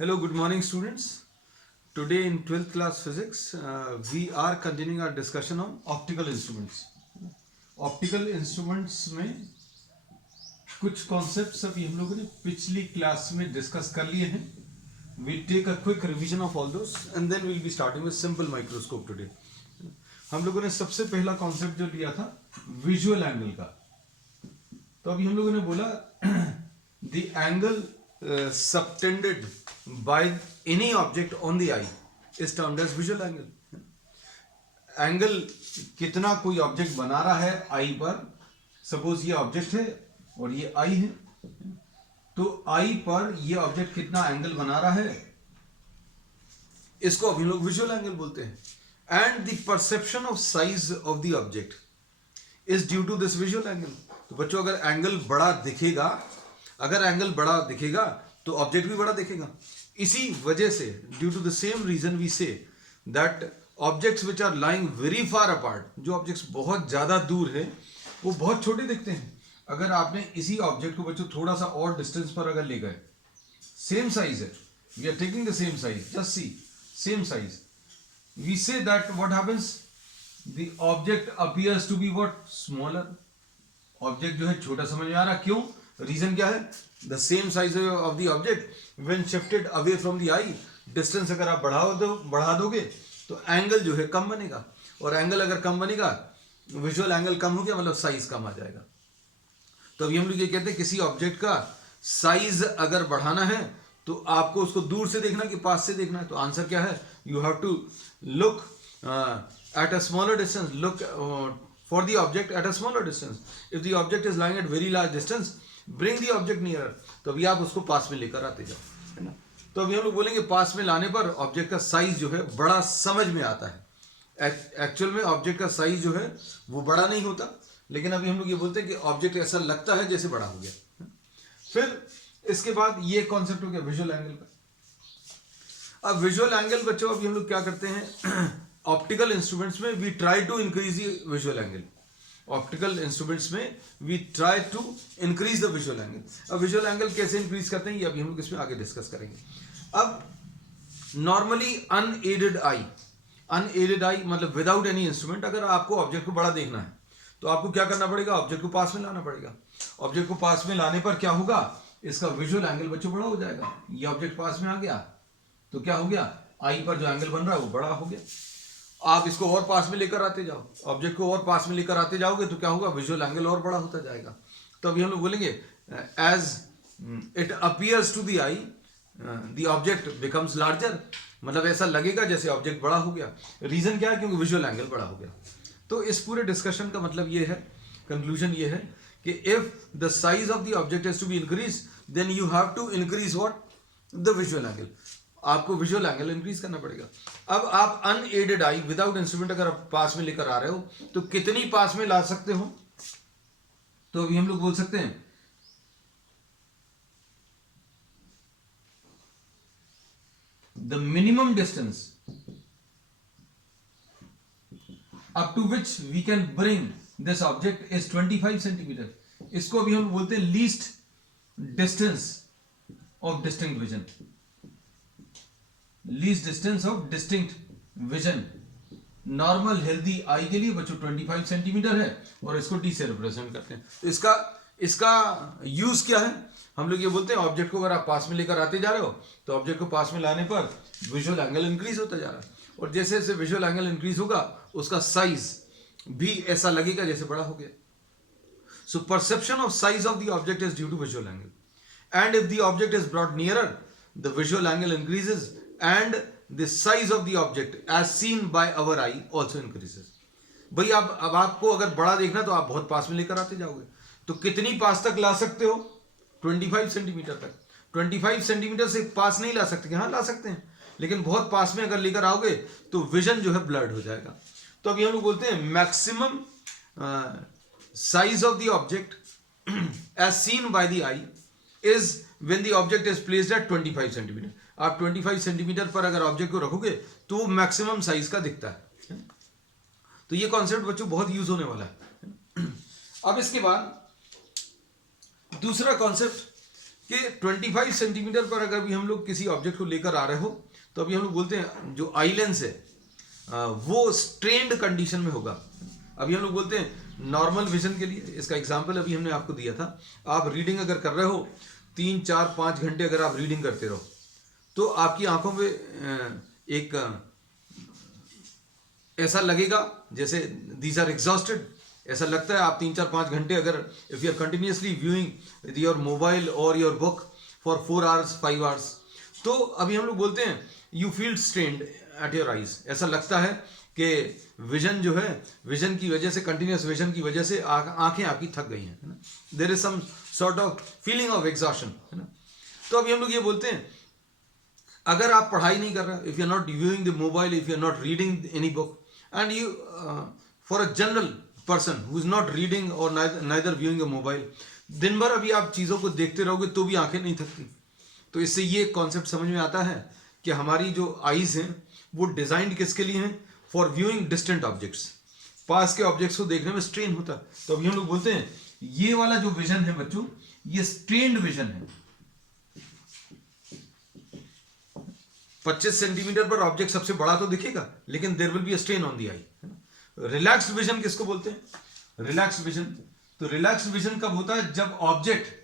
Hello, good morning, students. Today in 12th class physics, we are continuing our discussion on optical instruments. Optical instruments में कुछ concepts अभी हम लोगों ने पिछली क्लास में डिस्कस कर लिए हैं. We'll take a quick revision of all those and then we'll be starting with simple microscope today. हम लोगों ने सबसे पहला concept जो लिया था visual angle का. तो अभी हम लोगों ने बोला the angle subtended by any object on the eye is termed as visual angle. Angle कितना कोई ऑब्जेक्ट बना रहा है आई पर, सपोज ये ऑब्जेक्ट है और ये आई है, तो आई पर ये ऑब्जेक्ट कितना एंगल बना रहा है, इसको अभी लोग विजुअल एंगल बोलते हैं. And the perception of size of the object is due to this visual angle. तो बच्चों अगर एंगल बड़ा दिखेगा तो ऑब्जेक्ट भी बड़ा दिखेगा. इसी वजह से due to the same reason we say that objects which are lying very far apart, जो ऑब्जेक्ट्स बहुत ज्यादा दूर है वो बहुत छोटे दिखते हैं. अगर आपने इसी ऑब्जेक्ट को बच्चों थोड़ा सा और डिस्टेंस पर अगर ले गए, सेम साइज है, we are taking the same size, just see same size, we say that what happens, the object appears to be what smaller. Object जो है छोटा समझ में आ रहा, क्यों? रीजन क्या है? The same size of the object when shifted away from the I, distance अगर आप बढ़ा दोगे तो एंगल जो है कम बनेगा, और एंगल अगर कम बनेगा, विजुअल एंगल कम हो गया मतलब साइज कम आ जाएगा. तो अभी हम लोग ये कहते हैं किसी ऑब्जेक्ट का साइज अगर बढ़ाना है तो आपको उसको दूर से देखना कि पास से देखना है. तो आंसर क्या है? You have to look at a smaller distance, look for the object at a smaller distance. If the object is lying at very large distance, bring the object nearer. तो अभी आप उसको पास में लेकर आते जाओ, है ना. तो अभी हम लोग बोलेंगे पास में लाने पर ऑब्जेक्ट का साइज जो है बड़ा समझ में आता है. एक्चुअल में ऑब्जेक्ट का साइज जो है वो बड़ा नहीं होता, लेकिन अभी हम लोग ये बोलते हैं कि ऑब्जेक्ट ऐसा लगता है जैसे बड़ा हो गया. फिर इसके बाद ये कॉन्सेप्ट हो गया विजुअल एंगल का. अब विजुअल एंगल बच्चों अभी हम लोग क्या करते हैं, ऑप्टिकल इंस्ट्रूमेंट्स में we try to increase the visual angle. Optical instruments में we try to increase the visual angle. अब विजुअल एंगल कैसे इंक्रीज करते हैं ये अभी हम लोग इसमें आगे डिस्कस करेंगे. अब नॉर्मली अनएडेड आई मतलब विदाउट एनी इंस्ट्रूमेंट, अगर आपको ऑब्जेक्ट को बड़ा देखना है तो आपको क्या करना पड़ेगा? ऑब्जेक्ट को पास में लाना पड़ेगा. ऑब्जेक्ट को पास में लाने पर क्या होगा? इसका विजुअल एंगल बच्चों बड़ा हो जाएगा. ये ऑब्जेक्ट पास में आ गया तो क्या हो गया? आई पर जो एंगल बन रहा है वो बड़ा हो गया. आप इसको और पास में लेकर आते जाओ, ऑब्जेक्ट को और पास में लेकर आते जाओगे तो क्या होगा? विजुअल एंगल और बड़ा होता जाएगा. तो अभी हम लोग बोलेंगे as it appears to the eye the object becomes larger, मतलब ऐसा लगेगा जैसे ऑब्जेक्ट बड़ा हो गया. रीजन क्या है? क्योंकि विजुअल एंगल बड़ा हो गया. तो इस पूरे डिस्कशन का मतलब ये है, कंक्लूजन ये है कि if the size of the object has to be increase then you have to increase what? The visual angle. आपको विजुअल एंगल इंक्रीज करना पड़ेगा. अब आप अनएडेड आई विदाउट इंस्ट्रूमेंट अगर आप पास में लेकर आ रहे हो तो कितनी पास में ला सकते हो? तो अभी हम लोग बोल सकते हैं the minimum distance up to which we can bring this object is 25 centimetre. इसको अभी हम बोलते हैं least distance of distinct vision. Least distance of distinct vision normal healthy eye के लिए बच्चों 25 सेंटीमीटर है, और इसको डी से रिप्रेजेंट करते हैं. तो इसका यूज क्या है? हम लोग ये बोलते हैं ऑब्जेक्ट को अगर आप पास में लेकर आते जा रहे हो तो ऑब्जेक्ट को पास में लाने पर विजुअल एंगल इंक्रीज होता जा रहा है, और जैसे जैसे विजुअल एंगल इंक्रीज होगा उसका साइज भी ऐसा लगेगा जैसे बड़ा हो गया. So perception of size of the object is due to visual angle, and if the object is brought nearer the visual angle increases and the size of the object as seen by our eye also increases. भाई अब आपको अगर बड़ा देखना तो आप बहुत पास में लेकर आते जाओगे, तो कितनी पास तक ला सकते हो? 25 सेंटीमीटर तक. 25 सेंटीमीटर से पास नहीं ला सकते, हाँ ला सकते हैं, लेकिन बहुत पास में अगर लेकर आओगे तो विजन जो है ब्लर्ड हो जाएगा. तो अभी हम लोग बोलते हैं maximum size of the object as seen by the eye is when the object is placed at 25 centimetre. आप 25 सेंटीमीटर पर अगर ऑब्जेक्ट को रखोगे तो वो मैक्सिमम साइज का दिखता है. तो ये कॉन्सेप्ट बच्चों बहुत यूज होने वाला है. अब इसके बाद दूसरा कॉन्सेप्ट कि 25 सेंटीमीटर पर अगर भी हम लोग किसी ऑब्जेक्ट को लेकर आ रहे हो तो अभी हम लोग बोलते हैं जो आई लेंस है वो स्ट्रेन्ड कंडीशन में होगा। अभी हम लोग बोलते हैं नॉर्मल विजन के लिए, इसका एग्जांपल अभी हमने आपको दिया था, आप रीडिंग अगर कर रहे हो 3 4 5 घंटे अगर आप रीडिंग करते रहो तो आपकी आंखों में एक ऐसा लगेगा जैसे दीज आर एग्जॉस्टेड, ऐसा लगता है। आप 3 4 5 घंटे अगर if you are continuously viewing your mobile और your book for 4 hours 5 hours, तो अभी हम लोग बोलते हैं you feel strained at your eyes, ऐसा लगता है कि विजन जो है, विजन की वजह से, कंटिन्यूस विजन की वजह से आंखें आपकी थक गई हैं, है ना। There is some sort of feeling of exhaustion, है ना। तो अभी हम लोग ये बोलते हैं अगर आप पढ़ाई नहीं कर रहे, if you are not viewing the mobile, if you are not reading any book and you for a general person who is not reading और नाइदर व्यूइंग अ मोबाइल, दिन भर अभी आप चीज़ों को देखते रहोगे तो भी आंखें नहीं थकती। तो इससे ये कॉन्सेप्ट समझ में आता है कि हमारी जो आईज हैं वो डिजाइंड किसके लिए हैं, फॉर व्यूइंग डिस्टेंट ऑब्जेक्ट्स। पास के ऑब्जेक्ट्स को देखने में स्ट्रेन होता है, तो अभी हम लोग बोलते हैं ये वाला जो विजन है बच्चों, ये स्ट्रेन्ड विजन है। 25 सेंटीमीटर पर ऑब्जेक्ट सबसे बड़ा तो दिखेगा लेकिन there will be a strain on the eye. Relaxed vision किसको बोलते हैं, रिलैक्स्ड विजन। तो रिलैक्स्ड विजन कब होता है, जब object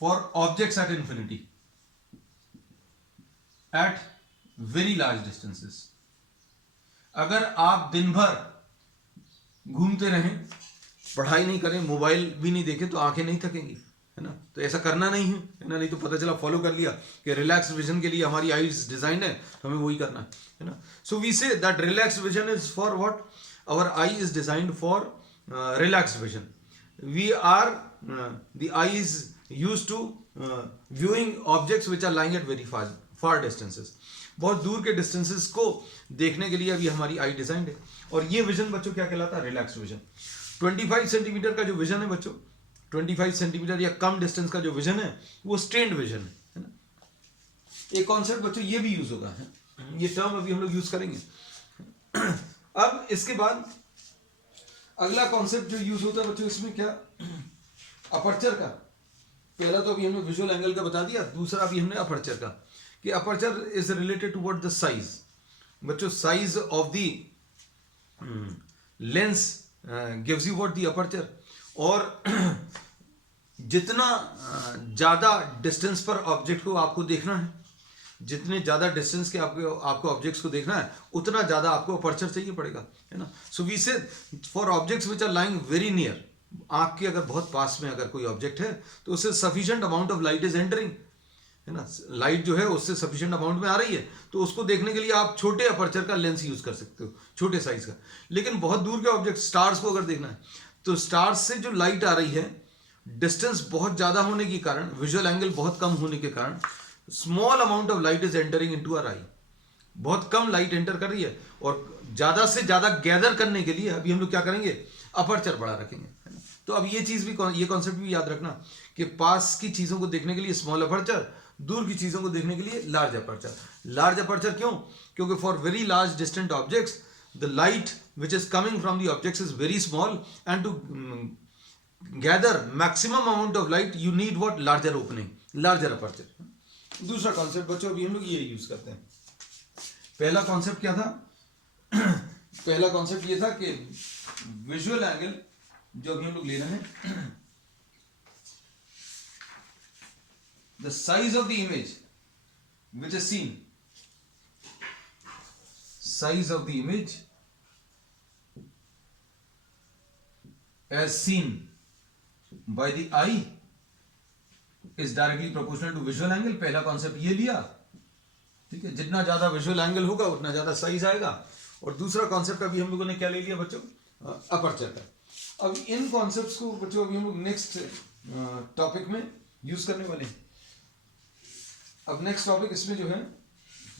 for objects at infinity at very large distances. अगर आप दिन भर घूमते रहें, पढ़ाई नहीं करें, मोबाइल भी नहीं देखें तो आंखें नहीं थकेंगी, है ना। तो ऐसा करना नहीं है ना, नहीं तो पता चला फॉलो कर लिया कि रिलैक्स विजन के लिए हमारी आईज डिजाइन है तो हमें वही करना है ना। So we say that relax vision is for what, our eye is designed for relax vision. We are the eye is used to viewing objects which are lying at very far distances. बहुत दूर के distances को देखने के लिए अभी हमारी आई designed है। और ये विजन बच्चों क्या कहलाता है, रिलैक्स विजन। 25 सेंटीमीटर का जो विजन है बच्चों, 25 सेंटीमीटर या कम डिस्टेंस का जो विजन है वो स्ट्रेन्ड विजन है ना। एक कॉन्सेप्ट बच्चों ये भी यूज होगा है, ये टर्म अभी हम लोग यूज करेंगे। अब इसके बाद अगला कॉन्सेप्ट जो यूज होता है बच्चों, इसमें क्या, अपर्चर का। पहला तो अभी हमने विजुअल एंगल का बता दिया, दूसरा अभी हमने अपर्चर का, कि aperture is related to what, the size. बच्चों size of the lens gives you what, the aperture. और जितना ज्यादा डिस्टेंस पर ऑब्जेक्ट को आपको देखना है, जितने ज्यादा डिस्टेंस के आपको ऑब्जेक्ट्स को देखना है उतना ज्यादा आपको अपर्चर चाहिए पड़ेगा, है ना। So we say for objects which are lying very near, आंख के अगर बहुत पास में अगर कोई ऑब्जेक्ट है तो उससे sufficient amount of light is entering, है ना। लाइट जो है उससे सफिशिएंट अमाउंट में आ रही है, तो उसको देखने के लिए आप छोटे अपर्चर का लेंस यूज कर सकते हो, छोटे साइज का। लेकिन बहुत दूर के ऑब्जेक्ट, स्टार्स को अगर देखना है तो स्टार्स से जो लाइट आ रही है, डिस्टेंस बहुत ज्यादा होने के कारण, विजुअल एंगल बहुत कम होने के कारण, small amount of light is entering into our eye. बहुत कम लाइट एंटर कर रही है, और ज्यादा से ज्यादा गैदर करने के लिए अभी हम लोग क्या करेंगे, अपर्चर बड़ा रखेंगे, है ना। तो अब ये चीज भी, ये कॉन्सेप्ट भी याद रखना कि पास की चीजों को देखने के लिए स्मॉल अपर्चर, दूर की चीजों को देखने के लिए लार्ज अपर्चर। लार्ज अपर्चर क्यों, क्योंकि for very large distant objects the light which is coming from the objects is very small, and to gather maximum amount of light you need what, larger opening, larger aperture। दूसरा concept बच्चों अभी हम लोग ये use करते हैं। पहला concept क्या था, पहला कॉन्सेप्ट ये था कि विजुअल एंगल जो अभी हम लोग ले रहे हैं, the size of the image which is seen, size of the image as seen by the eye is directly proportional to visual angle। पहला कॉन्सेप्ट ये लिया, ठीक है, जितना ज्यादा विजुअल एंगल होगा उतना ज्यादा साइज आएगा। और दूसरा कॉन्सेप्ट अभी हम लोगों ने क्या ले लिया बच्चों, अपर्चर का। अब इन कॉन्सेप्ट्स को बच्चों अभी हम लोग नेक्स्ट टॉपिक में यूज करने वाले हैं। अब नेक्स्ट टॉपिक इसमें जो है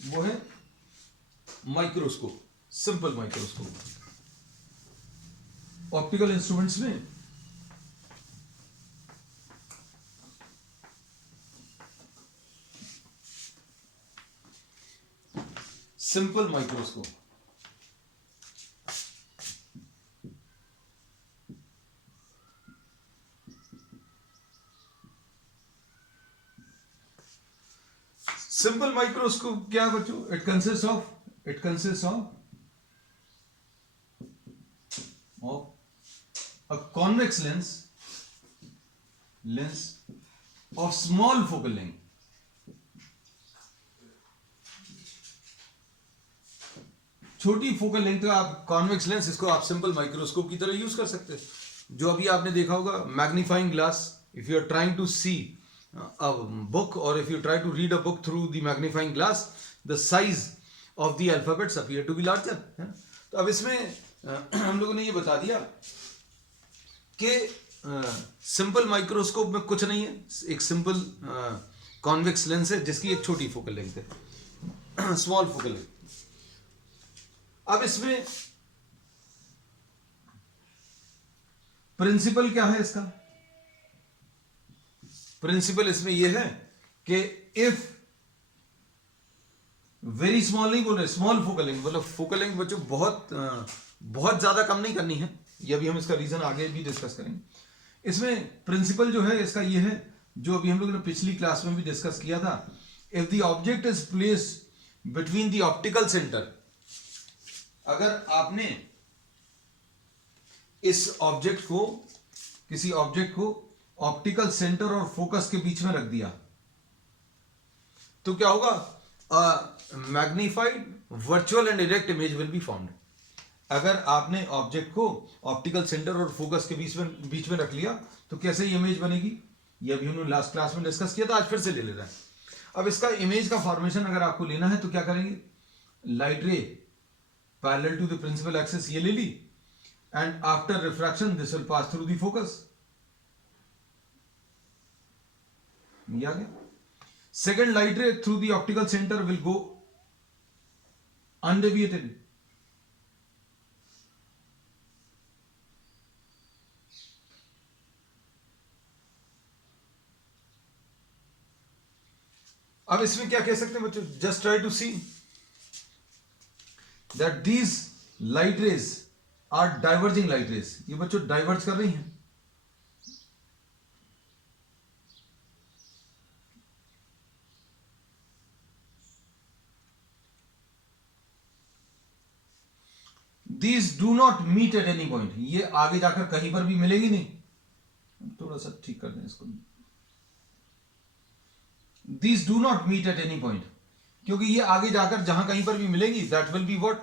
वो है microscope, simple microscope. Optical instruments में सिंपल माइक्रोस्कोप, सिंपल माइक्रोस्कोप क्या है बच्चों? It consist of a convex lens of small focal length. छोटी फोकल लेंथ का आप कॉन्वेक्स लेंस, इसको आप सिंपल माइक्रोस्कोप की तरह यूज कर सकते हैं। जो अभी आपने देखा होगा magnifying glass, if you are trying to see a book और if you try to read a book through the magnifying glass, the size of the alphabets appear to be larger, है ना? तो अब इसमें हम लोगों ने ये बता दिया कि सिंपल माइक्रोस्कोप में कुछ नहीं है, एक सिंपल कॉन्वेक्स लेंस है जिसकी एक छोटी फोकल लेंथ है, स्मॉल फोकल लेंथ। अब इसमें प्रिंसिपल क्या है? इसका प्रिंसिपल इसमें यह है कि इफ वेरी स्मॉल नहीं बोल रहे, स्मॉल फोकल लेंथ, मतलब फोकल लेंथ बच्चों बहुत ज्यादा कम नहीं करनी है। ये अभी हम इसका रीजन आगे भी डिस्कस करेंगे। इसमें प्रिंसिपल जो है इसका ये है, जो अभी हम लोगों ने पिछली क्लास में भी डिस्कस किया था। If the object is placed between the optical centre, अगर आपने इस ऑब्जेक्ट को, किसी ऑब्जेक्ट को ऑप्टिकल सेंटर और फोकस के बीच में रख दिया, तो क्या होगा? Magnified virtual and erect image will be found. अगर आपने ऑब्जेक्ट को ऑप्टिकल सेंटर और फोकस के बीच में रख लिया तो कैसे ये इमेज बनेगी? ये अभी हमने लास्ट क्लास में डिस्कस किया था, आज फिर से ले ले रहा है। अब इसका इमेज का फॉर्मेशन अगर आपको लेना है तो क्या करेंगे? Light ray parallel to the principal axis ये ले ली, and after refraction this will pass through the focus. ये आ गया। Second light ray through the optical centre will go undeviated. अब इसमें क्या कह सकते हैं बच्चों? Just try to see that these light rays are diverging light rays। ये बच्चों डाइवर्ज कर रही हैं। These do not meet at any point। ये आगे जाकर कहीं पर भी मिलेगी नहीं। थोड़ा सा ठीक कर दें इसको। These do not meet at any point, क्योंकि ये आगे जाकर जहां कहीं पर भी मिलेगी, that will be what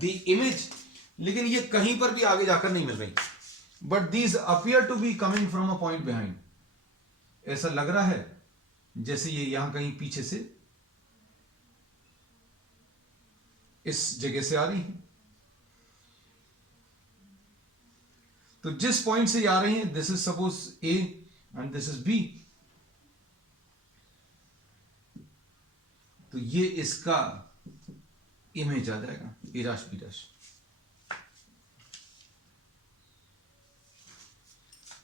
the image, लेकिन ये कहीं पर भी आगे जाकर नहीं मिल रही। But these appear to be coming from a point behind. ऐसा लग रहा है जैसे ये यहां कहीं पीछे से इस जगह से आ रही है। तो जिस पॉइंट से आ रही है, this is suppose A and this is B, तो ये इसका इमेज आ जाएगा, A dash B dash.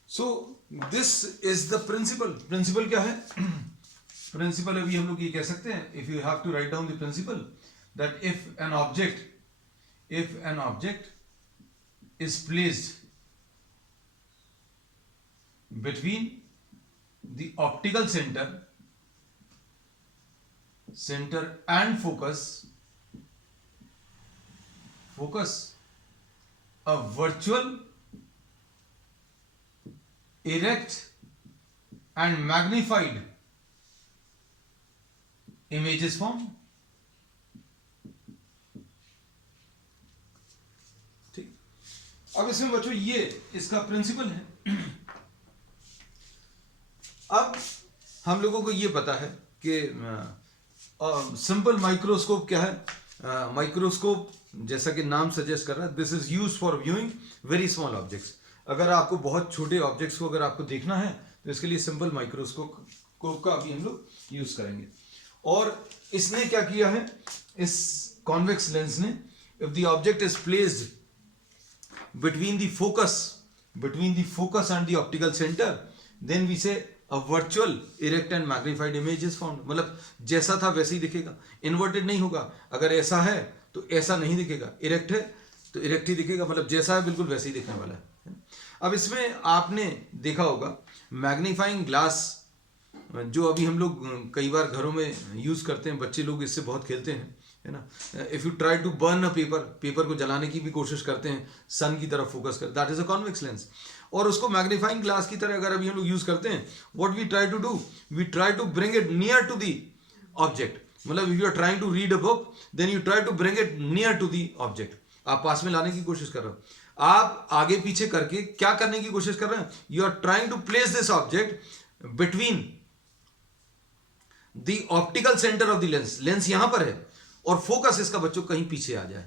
So this is the principal. Principal क्या है? प्रिंसिपल अभी हम लोग ये कह सकते हैं, if you have to write down the principle, that if an object is placed between the optical center and focus, a virtual, erect and magnified image is formed। ठीक। अब इसमें बच्चों ये इसका प्रिंसिपल है। अब हम लोगों को ये पता है कि सिंपल माइक्रोस्कोप क्या है? माइक्रोस्कोप जैसा कि नाम सजेस्ट कर रहा है, this is used for viewing very small objects. अगर आपको बहुत छोटे ऑब्जेक्ट्स को अगर आपको देखना है तो इसके लिए सिंपल माइक्रोस्कोप का अभी हम लोग यूज करेंगे। और इसने क्या किया है, इस कॉन्वेक्स लेंस ने, if the object is placed between the focus and the optical centre, then we say A virtual erect and magnified image is found। मतलब जैसा था वैसे ही दिखेगा, इन्वर्टेड नहीं होगा। अगर ऐसा है तो ऐसा नहीं दिखेगा, इरेक्ट है तो इरेक्ट ही दिखेगा, मतलब जैसा है बिल्कुल वैसे ही दिखने वाला है। अब इसमें आपने देखा होगा मैग्नीफाइंग ग्लास जो अभी हम लोग कई बार घरों में यूज़ करते हैं, बच्चे लोग इससे बहुत खेलते हैं, है ना। If you try to burn a paper, paper को जलाने की भी कोशिश करते हैं, सन की तरफ फोकस कर, that is a convex lens. और उसको मैग्नीफाइंग ग्लास की तरह अगर अभी हम लोग यूज़ करते हैं, what we try to do, we try to bring it near to the object. मतलब if you are trying to read a book, then you try to bring it near to the object. आप पास में लाने की कोशिश कर रहे हो। आप आगे पीछे करके क्या करने की कोशिश कर रहे हैं, you are trying to place this object between the optical centre of the lens. Lens यहां पर है और फोकस इसका बच्चों कहीं पीछे आ जाए।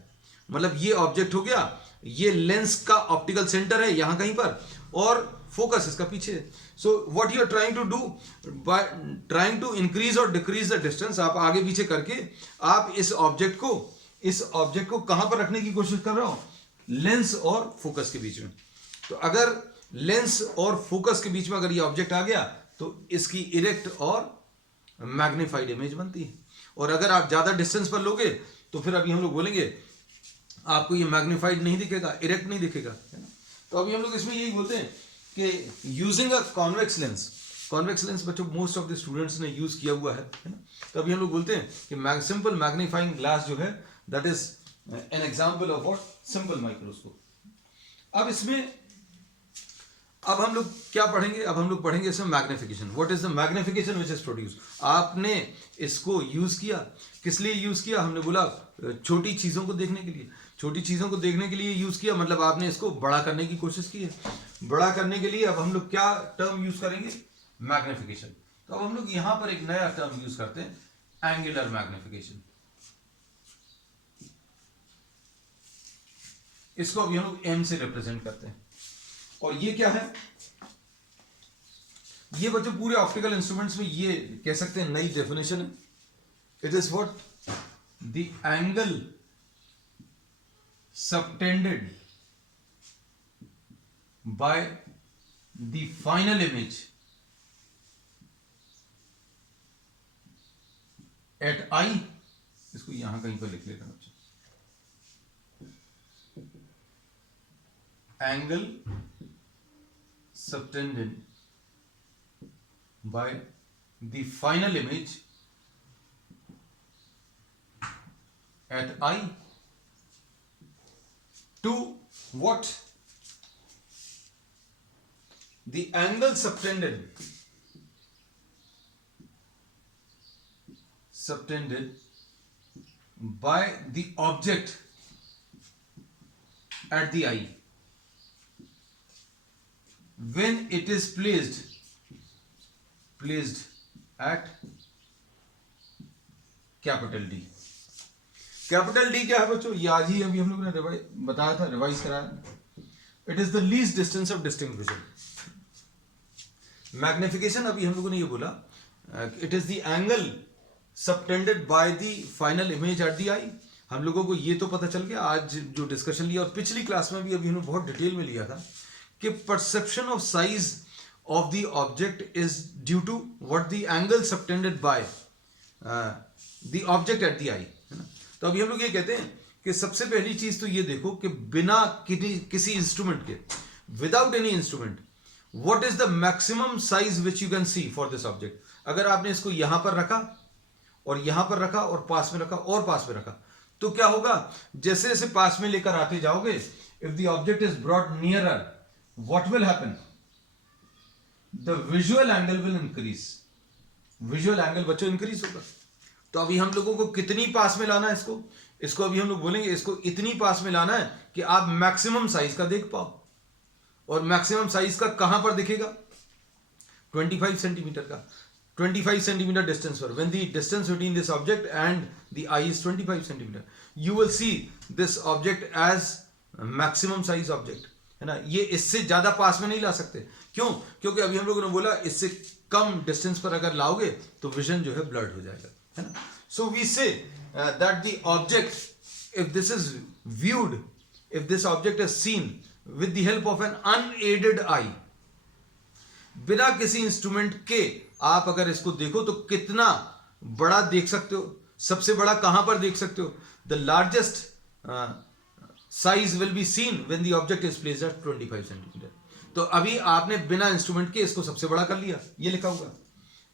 मतलब ये ऑब्जेक्ट हो गया, ये लेंस का ऑप्टिकल सेंटर है यहां कहीं पर, और फोकस इसका पीछे है। So what you are trying to do, by trying to increase और डिक्रीज द डिस्टेंस, आप आगे पीछे करके आप इस ऑब्जेक्ट को कहां पर रखने की कोशिश कर रहे हो, लेंस और फोकस के बीच में। तो अगर लेंस और फोकस के बीच में अगर ये ऑब्जेक्ट आ गया तो इसकी इरेक्ट और मैग्नीफाइड इमेज बनती है। और अगर आप ज्यादा डिस्टेंस पर लोगे तो फिर अभी हम लोग बोलेंगे आपको ये मैग्नीफाइड नहीं दिखेगा, इरेक्ट नहीं दिखेगा, है ना। तो अभी हम लोग इसमें यही बोलते हैं कि using a convex lens, convex lens बच्चों मोस्ट ऑफ द स्टूडेंट्स ने यूज किया हुआ है ना। तो अभी हम लोग बोलते हैं कि सिंपल मैग्नीफाइंग ग्लास जो है, that is an example of what, simple microscope. अब इसमें अब हम लोग क्या पढ़ेंगे, अब हम लोग पढ़ेंगे इसमें magnification. What is the magnification which is produce. आपने इसको यूज किया, किस लिए यूज किया, हमने बोला छोटी चीजों को देखने के लिए, छोटी चीजों को देखने के लिए यूज किया, मतलब आपने इसको बड़ा करने की कोशिश की है। बड़ा करने के लिए अब हम लोग क्या टर्म यूज करेंगे, मैग्निफिकेशन। तो अब हम लोग यहां पर एक नया टर्म यूज करते हैं, एंगुलर मैग्निफिकेशन। इसको अभी हम लोग एम से रिप्रेजेंट करते हैं। और ये क्या है, ये बच्चों पूरे ऑप्टिकल इंस्ट्रूमेंट्स में ये कह सकते हैं नई डेफिनेशन है। It is what, the angle subtended by the final image at eye. इसको यहां कहीं पर लिख लेता हूं बच्चों, angle subtended by the final image at I to what, the angle subtended by the object at the eye when it is placed at capital D. Capital D क्या है बच्चों, ये आज ही अभी हम लोगों ने बताया था, रिवाइज कराया। It is the least distance of distinct vision. Magnification अभी हम लोगों ने ये बोला, it is the angle subtended by the final image at the eye. हम लोगों को ये तो पता चल गया आज जो डिस्कशन लिया, और पिछली क्लास में भी अभी हमने बहुत डिटेल में लिया था कि perception of size of the object is due to what the angle subtended by the object at the eye, है ना। तो अभी हम लोग ये कहते हैं कि सबसे पहली चीज तो ये देखो कि बिना किसी इंस्ट्रूमेंट के, without any instrument, what is the maximum size which you can see for this object. अगर आपने इसको यहां पर रखा और यहां पर रखा और पास में रखा और पास में रखा, तो क्या होगा, जैसे जैसे पास में लेकर आते जाओगे, if the object is brought nearer, what will happen, the visual angle will increase, visual angle बच्चों increase होगा। तो अभी हम लोगों को कितनी पास में लाना है इसको अभी हम लोग बोलेंगे इसको इतनी पास में लाना है कि आप मैक्सिमम साइज का देख पाओ। और मैक्सिमम साइज का कहां पर दिखेगा, 25 सेंटीमीटर का, 25 सेंटीमीटर डिस्टेंस पर, when the distance between this object and the eye is 25 centimeter, you will see this object as maximum size object, है ना। ये इससे ज्यादा पास में नहीं ला सकते, क्यों, क्योंकि अभी हम लोगों ने बोला इससे कम डिस्टेंस पर अगर लाओगे तो विजन जो है ब्लर्ड हो जाएगा, है ना। So we say that the object, if this is viewed, if this object is seen with the help of an unaided eye, बिना किसी इंस्ट्रूमेंट के आप अगर इसको देखो तो कितना बड़ा देख सकते हो। सबसे बड़ा कहां पर देख सकते हो, the largest size will be seen when the object is placed at 25 centimetre. तो अभी आपने बिना इंस्ट्रूमेंट के इसको सबसे बड़ा कर लिया, ये लिखा होगा।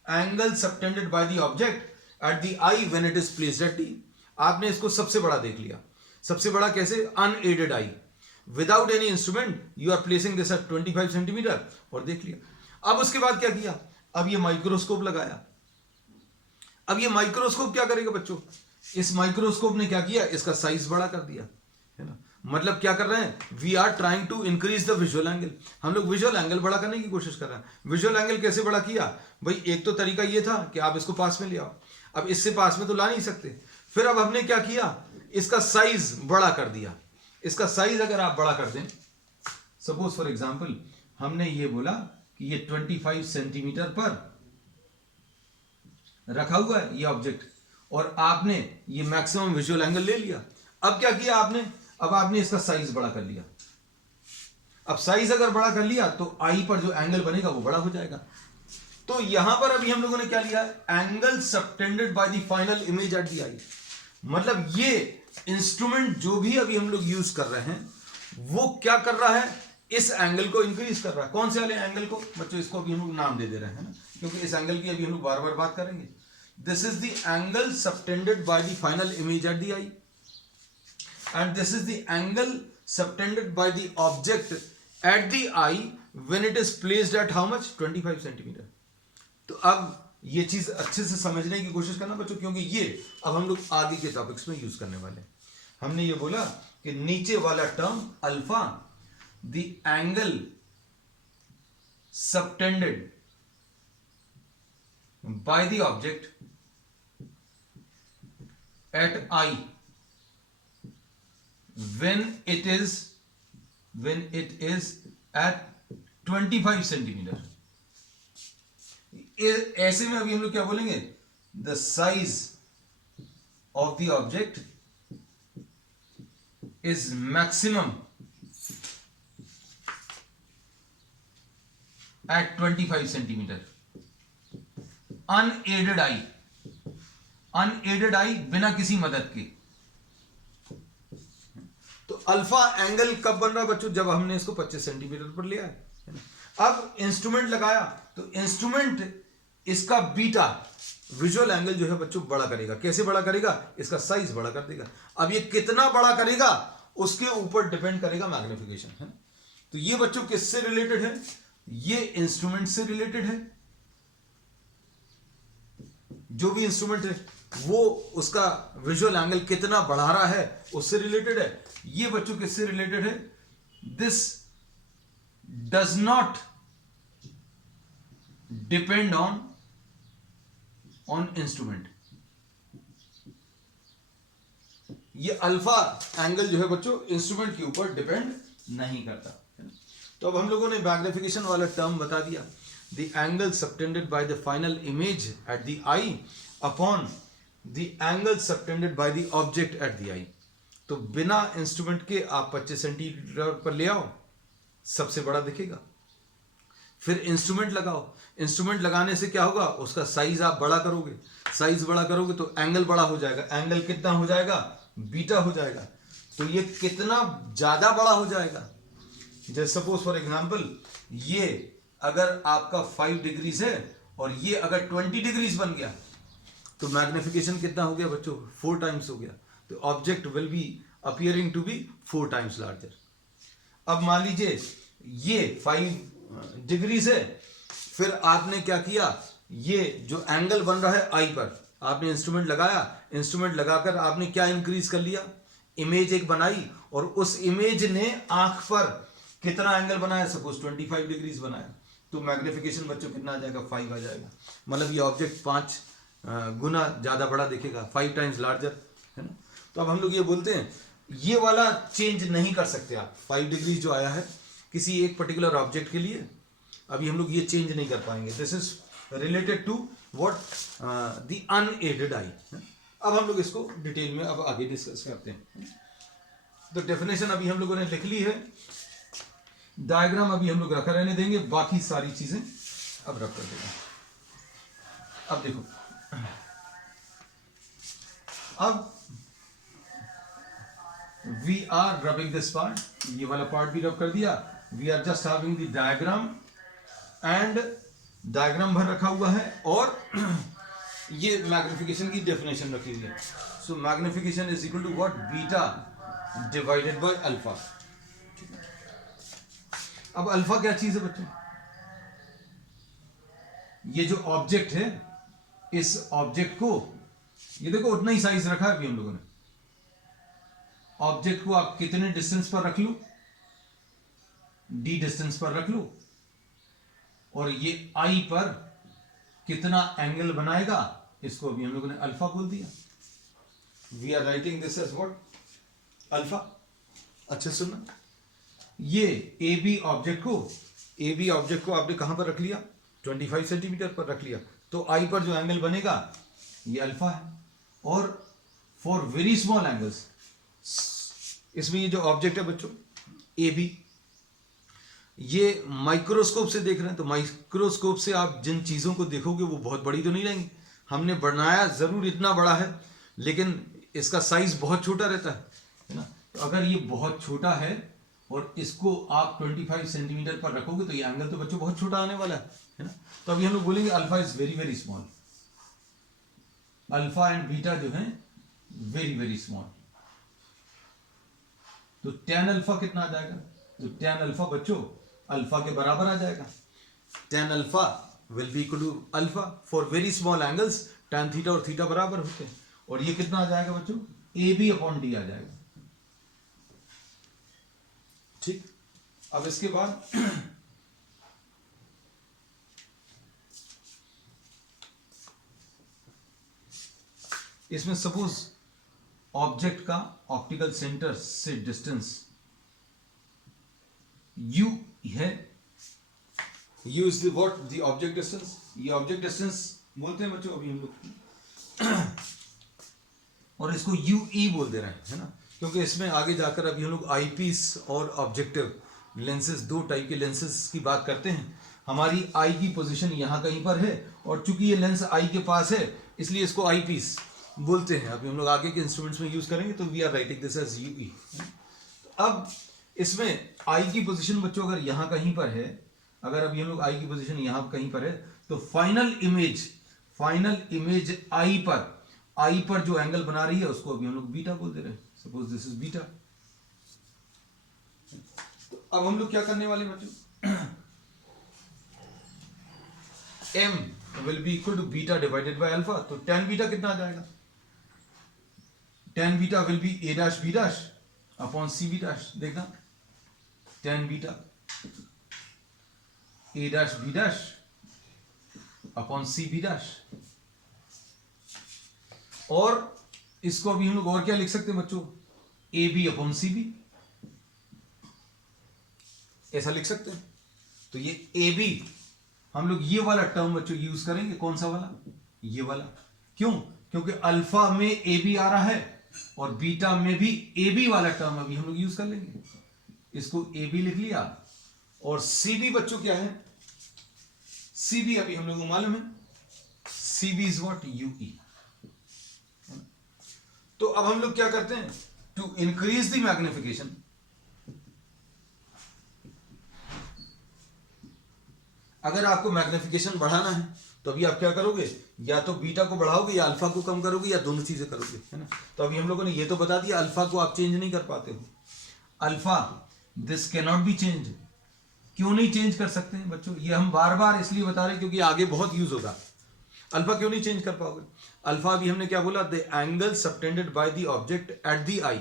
Angle subtended by the object at the eye when it is placed at D. आपने इसको सबसे बड़ा देख लिया। सबसे बड़ा कैसे? Unaided eye, without any instrument you are placing this at 25 centimetre, और देख लिया। अब उसके बाद क्या किया? अब ये माइक्रोस्कोप लगाया। अब ये माइक्रोस्कोप क्या करेगा बच्चों? इस माइक्रोस्कोप ने क्या किया? इसका साइज बड़ा कर दिया, है ना। मतलब क्या कर रहे हैं? We are trying to increase the visual angle. हम लोग विजुअल एंगल बड़ा करने की कोशिश कर रहे हैं। विजुअल एंगल कैसे बड़ा किया भाई? एक तो तरीका ये था कि आप इसको पास में ले आओ। अब इससे पास में तो ला नहीं सकते। फिर अब हमने क्या किया? इसका साइज बड़ा कर दिया। इसका साइज अगर आप बड़ा कर दें, सपोज फॉर एग्जाम्पल हमने ये बोला कि ये 25 सेंटीमीटर पर रखा हुआ है ये ऑब्जेक्ट, और आपने ये मैक्सिमम विजुअल एंगल ले लिया। अब क्या किया आपने? अब आपने इसका साइज बड़ा कर लिया। अब साइज अगर बड़ा कर लिया तो आई पर जो एंगल बनेगा वो बड़ा हो जाएगा। तो यहां पर अभी हम लोगों ने क्या लिया? Angle subtended by the final image at the eye. मतलब ये इंस्ट्रूमेंट जो भी अभी हम लोग यूज कर रहे हैं वो क्या कर रहा है? इस एंगल को इंक्रीज कर रहा है। कौन से वाले एंगल को बच्चों? इसको अभी हम लोग नाम दे रहे हैं ना, क्योंकि इस एंगल की अभी हम लोग बार बार बात करेंगे। This is the angle subtended by the final image at the I, and this is the angle subtended by the object at the eye when it is placed at how much? 25 centimetre. तो अब ये चीज अच्छे से समझने की कोशिश करना बच्चों, क्योंकि ये अब हम लोग आगे के टॉपिक्स में यूज करने वाले हैं। हमने ये बोला कि नीचे वाला term alpha, the angle subtended by the object at eye when it is at 25 centimetre. ऐसे में अभी हम लोग क्या बोलेंगे? The size of the object is maximum at 25 centimetre. Unaided eye, unaided eye बिना किसी मदद के। तो अल्फा एंगल कब बन रहा है बच्चों? जब हमने इसको 25 सेंटीमीटर पर लिया है। अब इंस्ट्रूमेंट लगाया तो इंस्ट्रूमेंट इसका बीटा विजुअल एंगल जो है बच्चों बड़ा करेगा। कैसे बड़ा करेगा? इसका साइज बड़ा कर देगा। अब ये कितना बड़ा करेगा उसके ऊपर डिपेंड करेगा मैग्निफिकेशन, है। तो ये बच्चों किससे रिलेटेड है? ये इंस्ट्रूमेंट से रिलेटेड है। जो भी इंस्ट्रूमेंट है वो उसका विजुअल एंगल कितना बढ़ा रहा है उससे रिलेटेड है। ये बच्चों किससे रिलेटेड है? This does not depend on instrument. ये अल्फा एंगल जो है बच्चों इंस्ट्रूमेंट के ऊपर डिपेंड नहीं करता। तो अब हम लोगों ने मैग्निफिकेशन वाला टर्म बता दिया। The angle subtended by the final image at the eye upon the angle subtended by the object at the eye. तो बिना इंस्ट्रूमेंट के आप 25 सेंटीमीटर पर ले आओ, सबसे बड़ा दिखेगा। फिर इंस्ट्रूमेंट लगाओ, इंस्ट्रूमेंट लगाने से क्या होगा? उसका साइज आप बड़ा करोगे, साइज बड़ा करोगे तो एंगल बड़ा हो जाएगा। एंगल कितना हो जाएगा? बीटा हो जाएगा। तो ये कितना ज्यादा बड़ा हो जाएगा? जैसे सपोज फॉर एग्जांपल ये अगर आपका 5 डिग्रीज है और ये अगर 20 डिग्रीज बन गया तो मैग्निफिकेशन कितना हो गया बच्चों? 4 टाइम्स हो गया। तो object will be appearing to be 4 times larger. अब मान लीजिए ये 5 डिग्रीज है, फिर आपने क्या किया? ये जो एंगल बन रहा है आई पर, आपने इंस्ट्रूमेंट लगाया, इंस्ट्रूमेंट लगाकर आपने क्या इंक्रीज कर लिया? इमेज एक बनाई, और उस इमेज ने आंख पर कितना एंगल बनाया? सपोज 25 डिग्रीज बनाया। तो मैग्निफिकेशन बच्चों कितना आ जाएगा? 5 आ जाएगा। मतलब ये ऑब्जेक्ट 5 गुना ज्यादा बड़ा दिखेगा, 5 टाइम्स लार्जर, है ना। तो अब हम लोग ये बोलते हैं ये वाला चेंज नहीं कर सकते आप। 5 डिग्री जो आया है किसी एक पर्टिकुलर ऑब्जेक्ट के लिए, अभी हम लोग ये चेंज नहीं कर पाएंगे। This is related to what? The unaided eye. अब हम लोग इसको डिटेल में अब आगे डिस्कस करते हैं। तो डेफिनेशन अभी हम लोगों ने लिख ली है, डायग्राम अभी हम लोग रखा रहने देंगे, बाकी सारी चीजें अब रख कर देंगे। अब देखो, अब we are rubbing this part, ये वाला पार्ट भी रब कर दिया। We are just having the diagram and diagram भर रखा हुआ है और ये मैग्निफिकेशन की डेफिनेशन रखी हुई है. So magnification is equal to what, beta divided by alpha. अब अल्फा क्या चीज है बच्चों? ये जो ऑब्जेक्ट है, इस ऑब्जेक्ट को, ये देखो उतना ही साइज रखा है अभी हम लोगों ने. ऑब्जेक्ट को आप कितने डिस्टेंस पर रख लो, डी डिस्टेंस पर रख लो, और ये आई पर कितना एंगल बनाएगा, इसको अभी हम लोगों ने अल्फा बोल दिया. We are writing this as what, alpha. अच्छे सुनना, ये ए बी ऑब्जेक्ट को आपने कहां पर रख लिया, 25 सेंटीमीटर पर रख लिया, तो आई पर जो एंगल बनेगा ये अल्फा है. और फॉर वेरी स्मॉल एंगल्स, इसमें ये जो ऑब्जेक्ट है बच्चों ए बी, ये माइक्रोस्कोप से देख रहे हैं, तो माइक्रोस्कोप से आप जिन चीजों को देखोगे वो बहुत बड़ी तो नहीं रहेंगी. हमने बनाया जरूर इतना बड़ा है, लेकिन इसका साइज बहुत छोटा रहता है ना. तो अगर ये बहुत छोटा है और इसको आप 25 सेंटीमीटर पर रखोगे तो ये एंगल तो बच्चों बहुत छोटा आने वाला है ना. तो अभी हम लोग बोलेंगे alpha is very very small. Alpha and beta जो है वेरी वेरी स्मॉल. तो tan अल्फा कितना आ जाएगा, तो tan अल्फा बच्चों अल्फा के बराबर आ जाएगा. tan alpha will be equal to alpha. For very small angles tan theta और थीटा बराबर होते हैं. और ये कितना आ जाएगा बच्चों, ए बी अपॉन डी आ जाएगा. ठीक. अब इसके बाद इसमें सपोज ऑब्जेक्ट का ऑप्टिकल सेंटर से डिस्टेंस u है. u is the what, the object distance. ये ऑब्जेक्ट डिस्टेंस बोलते हैं बच्चों अभी हम लोग, और इसको ue बोल दे रहे हैं, है ना, क्योंकि इसमें आगे जाकर अभी हम लोग आईपीस और ऑब्जेक्टिव लेंसेज, दो टाइप के लेंसेज की बात करते हैं. हमारी आई की पोजीशन यहां कहीं पर है, और चूंकि ये लेंस आई के पास है इसलिए इसको आईपीस बोलते हैं. अभी हम लोग आगे के इंस्ट्रूमेंट्स में यूज करेंगे, तो we are writing this as U E. अब इसमें आई की पोजीशन बच्चों अगर यहां कहीं पर है, अगर अभी हम लोग आई की पोजीशन यहां कहीं पर है, तो फाइनल इमेज आई पर जो एंगल बना रही है उसको अभी हम लोग बीटा बोल दे रहे हैं. Suppose this is beta. तो अब हम लोग क्या करने वाले बच्चों, m will be equal to beta divided by alpha. तो tan बीटा कितना आ जाएगा, tan beta will be a dash b dash upon c b dash. देखना, tan beta a dash b dash upon c b dash. और इसको अभी हम लोग और क्या लिख सकते हैं बच्चों, A B upon C B, ऐसा लिख सकते हैं. तो ये ए बी हम लोग ये वाला टर्म बच्चों यूज करेंगे. कौन सा वाला, ये वाला. क्यों, क्योंकि अल्फा में ए बी आ रहा है और बीटा में भी ए बी वाला टर्म अभी हम लोग यूज कर लेंगे. इसको ए बी लिख लिया. और सी बी बच्चों क्या है, सी बी अभी हम लोग को मालूम है, C B is what, U E. तो अब हम लोग क्या करते हैं, टू इंक्रीज द मैग्निफिकेशन, अगर आपको मैग्निफिकेशन बढ़ाना है तो अभी आप क्या करोगे, या तो बीटा को बढ़ाओगे या अल्फा को कम करोगे, या दोनों चीजें करोगे, है ना. तो अभी हम लोगों ने ये तो बता दिया अल्फा को आप चेंज नहीं कर पाते हो. Alpha this can not be change. क्यों नहीं चेंज कर सकते हैं बच्चों, ये हम बार बार इसलिए बता रहे हैं क्योंकि आगे बहुत यूज होगा. अल्फा क्यों नहीं चेंज कर पाओगे, अल्फा भी हमने क्या बोला, the angle subtended by the object at the eye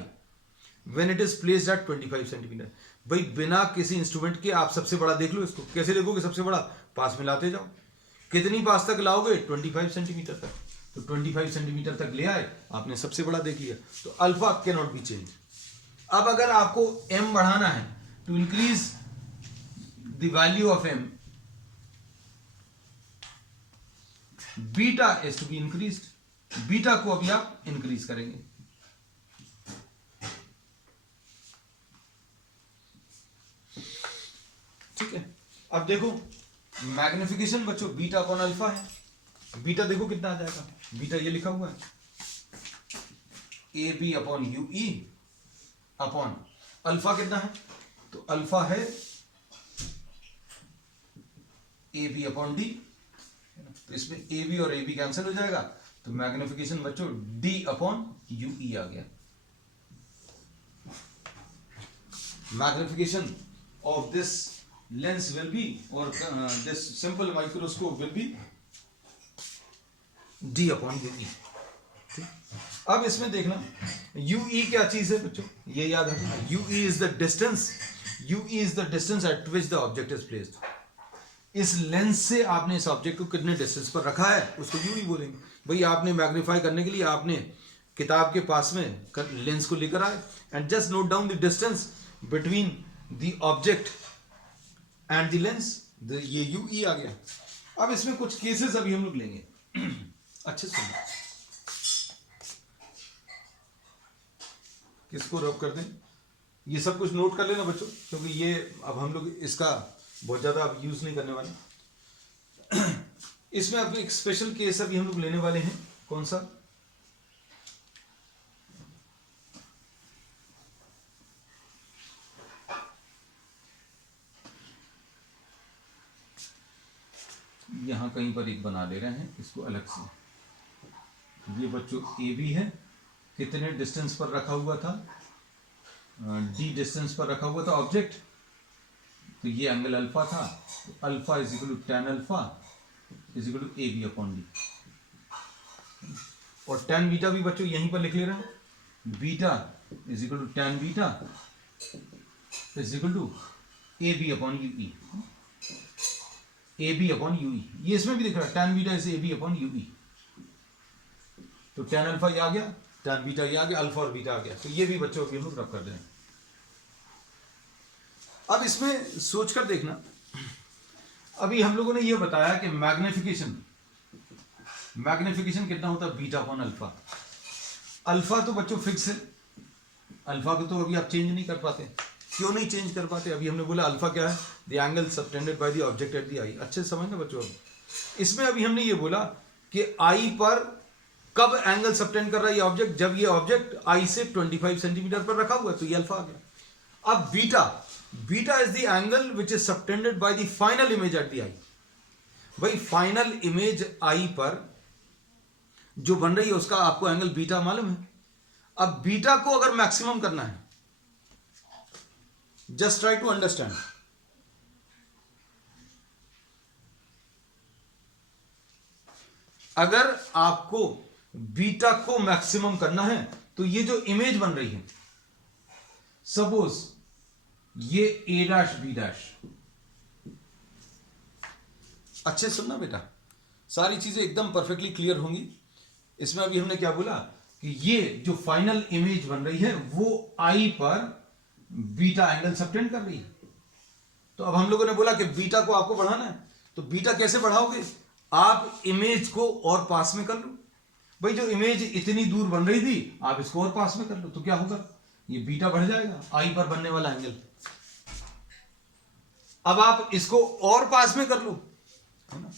when it is placed at 25 centimetre. भाई बिना किसी इंस्ट्रूमेंट के आप सबसे बड़ा देख लो. इसको कैसे देखोगे, सबसे बड़ा पास में लाते जाओ. कितनी पास तक लाओगे, 25 सेंटीमीटर तक. तो 25 सेंटीमीटर तक ले आए, आपने सबसे बड़ा देख लिया. तो alpha can not be change. अब अगर आपको m बढ़ाना है, to increase the value of m, beta is to be increased. Beta को अभी आप इंक्रीज करेंगे. ठीक है. अब देखो मैग्निफिकेशन बच्चों बीटा अपॉन अल्फा है. बीटा देखो कितना आ जाएगा, बीटा ये लिखा हुआ है A B upon you E upon alpha कितना है, तो अल्फा है ए बी अपॉन डी. तो इसमें ए बी और ए बी कैंसिल हो जाएगा, तो मैग्निफिकेशन बच्चों डी अपॉन यू ई आ गया। Magnification of this lens will be और this simple microscope will be D upon you E. अब इसमें देखना यू ई क्या चीज है बच्चों, ये याद रखना, you E is the distance, you E is the distance eight which the object is placed. इस लेंस से आपने इस ऑब्जेक्ट को कितने डिस्टेंस पर रखा है उसको यू ई बोलेंगे। भाई आपने मैग्नीफाई करने के लिए आपने किताब के पास में लेंस को लेकर आए and just note down the distance between the object and the lens, ये यू ई आ गया। अब इसमें कुछ केसेस अभी हम लोग लेंगे अच्छे सुनो, किसको रब कर दें, ये सब कुछ नोट कर लेना बच्चों, क्योंकि ये अब हम लोग इसका बहुत ज़्यादा अब यूज़ नहीं करने वाले। इसमें अब एक स्पेशल केस अभी हम लोग लेने वाले हैं, कौन सा, यहां कहीं पर एक बना ले रहे हैं इसको अलग से। ये बच्चों ए बी है, कितने डिस्टेंस पर रखा हुआ था, डी डिस्टेंस पर रखा हुआ था ऑब्जेक्ट, तो ये एंगल अल्फा था, तो alpha is equal to tan alpha is equal to A B upon D, और टेन बीटा भी बच्चों यहीं पर लिख ले रहे हैं, beta is equal to tan beta is equal to A B upon you E, A B upon you E, ये इसमें भी दिख रहा है tan beta is A B upon you E, तो टेन अल्फा ये आ गया, टेन बीटा ये आ गया, अल्फा और बीटा आ गया, तो ये भी बच्चों की हम लोग रब कर दें। अब इसमें सोचकर देखना, अभी हम लोगों ने ये बताया कि मैग्निफिकेशन कितना होता है, बीटा अपॉन अल्फा। अल्फा तो बच्चों फिक्स है, अल्फा को तो अभी आप चेंज नहीं कर पाते, क्यों नहीं चेंज कर पाते, अभी हमने बोला अल्फा क्या है, the angle subtended by the object at the eye. अच्छे से समझना बच्चों, इसमें अभी हमने ये बोला कि आई पर कब एंगल सबटेंड कर रहा है ये ऑब्जेक्ट, जब ये ऑब्जेक्ट आई से 25 सेंटीमीटर पर रखा हुआ है, तो ये अल्फा आ गया। अब beta is the angle which is subtended by the final image at the eye. भाई फाइनल इमेज आई पर जो बन रही है उसका आपको एंगल बीटा मालूम है। अब बीटा को अगर मैक्सिमम करना है, जस्ट ट्राई टू अंडरस्टैंड, अगर आपको बीटा को मैक्सिमम करना है तो ये जो इमेज बन रही है, सपोज ये ए डैश बी डैश, अच्छे सुनना बेटा, सारी चीजें एकदम परफेक्टली क्लियर होंगी। इसमें अभी हमने क्या बोला कि ये जो फाइनल इमेज बन रही है वो आई पर बीटा एंगल सबटेंड कर रही है। तो अब हम लोगों ने बोला कि बीटा को आपको बढ़ाना है, तो बीटा कैसे बढ़ाओगे, आप इमेज को और पास में कर लो। भाई जो इमेज इतनी दूर बन रही थी आप इसको और पास में कर लो, तो क्या होगा, ये बीटा बढ़ जाएगा आई पर बनने वाला एंगल। अब आप इसको और पास में कर लो, है ना,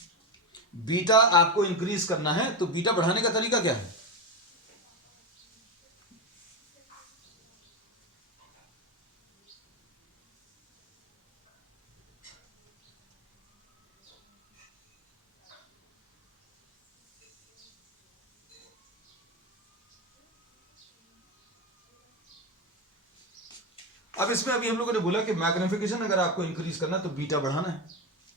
बीटा आपको इंक्रीज करना है, तो बीटा बढ़ाने का तरीका क्या है, अब इसमें अभी हम लोगों ने बोला कि मैग्निफिकेशन अगर आपको इंक्रीज करना तो बीटा बढ़ाना है,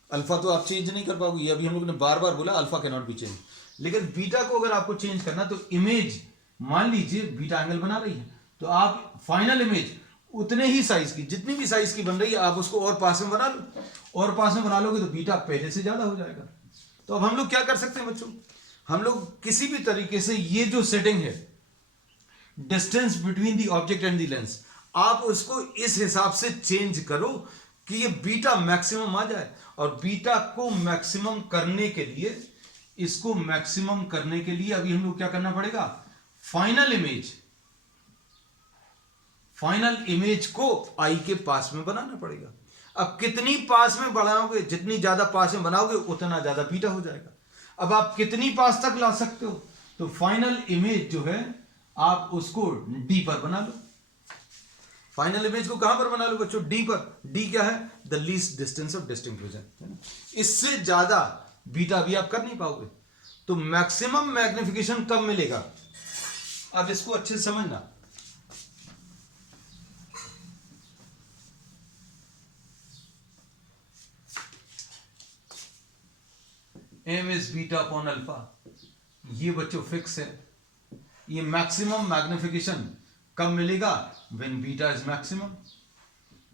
अल्फा तो आप चेंज नहीं कर पाओगे, ये अभी हम लोगों ने बार बार बोला alpha can not be change, लेकिन बीटा को अगर आपको चेंज करना तो इमेज मान लीजिए बीटा एंगल बना रही है, तो आप फाइनल इमेज उतने ही साइज की, जितनी भी साइज की बन रही है आप उसको और पास में बना लो, और पास में बना लोगे तो बीटा पहले से ज्यादा हो जाएगा। तो अब हम लोग क्या कर सकते हैं बच्चों, हम लोग किसी भी तरीके से ये जो सेटिंग है distance between the object and the lens, आप उसको इस हिसाब से चेंज करो कि ये बीटा मैक्सिमम आ जाए, और बीटा को मैक्सिमम करने के लिए, इसको मैक्सिमम करने के लिए अभी हम लोग क्या करना पड़ेगा, फाइनल इमेज को आई के पास में बनाना पड़ेगा। अब कितनी पास में बढ़ाओगे, जितनी ज्यादा पास में बनाओगे उतना ज्यादा बीटा हो जाएगा। अब आप कितनी पास तक ला सकते हो, तो फाइनल इमेज जो है आप उसको डी पर बना लो। फाइनल इमेज को कहां पर बना लो बच्चों, डी पर। डी क्या है, the least distance of distinct vision, है ना। इससे ज्यादा बीटा भी आप कर नहीं पाओगे। तो मैक्सिमम मैग्निफिकेशन कब मिलेगा, अब इसको अच्छे से समझना। m is beta upon alpha, ये बच्चों फिक्स है। ये मैक्सिमम मैग्निफिकेशन कब मिलेगा, व्हेन बीटा इज मैक्सिमम।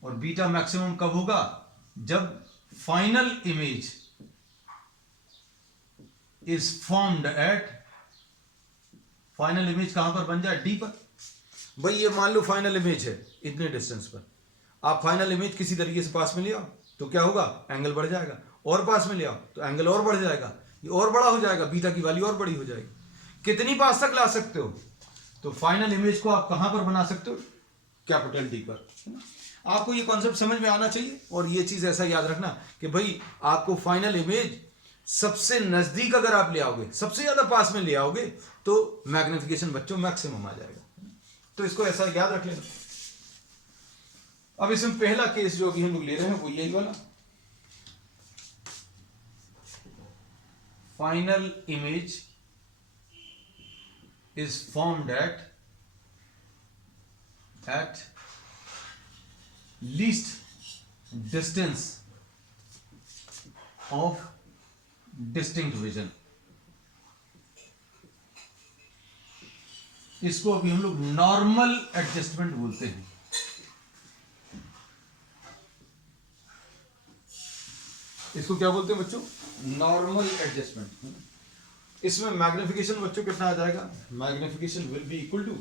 और बीटा मैक्सिमम कब होगा, जब final image is formed at, final image कहां पर बन जाए, डी पर। भाई ये मान लो फाइनल इमेज है इतने डिस्टेंस पर, आप फाइनल इमेज किसी तरीके से पास में ले आओ तो क्या होगा, एंगल बढ़ जाएगा, और पास में ले आओ तो एंगल और बढ़ जाएगा, ये और बड़ा हो जाएगा, बीटा की वैल्यू और बड़ी हो जाएगी। कितनी पास तक ला सकते हो, तो फाइनल इमेज को आप कहां पर बना सकते हो, कैपिटल डी पर। आपको ये कॉन्सेप्ट समझ में आना चाहिए। और ये चीज ऐसा याद रखना कि भाई आपको फाइनल इमेज सबसे नजदीक अगर आप ले आओगे, सबसे ज्यादा पास में ले आओगे, तो मैग्निफिकेशन बच्चों मैक्सिमम आ जाएगा। तो इसको ऐसा याद रख लेना। अब इसमें पहला केस जो अभी हम लोग ले रहे हैं वो यही वाला, final image is formed at least distance of distinct vision। इसको अभी हम लोग नॉर्मल एडजस्टमेंट बोलते हैं। इसको क्या बोलते हैं बच्चों, नॉर्मल एडजस्टमेंट। इसमें मैग्निफिकेशन बच्चों कितना आ जाएगा, magnification will be equal to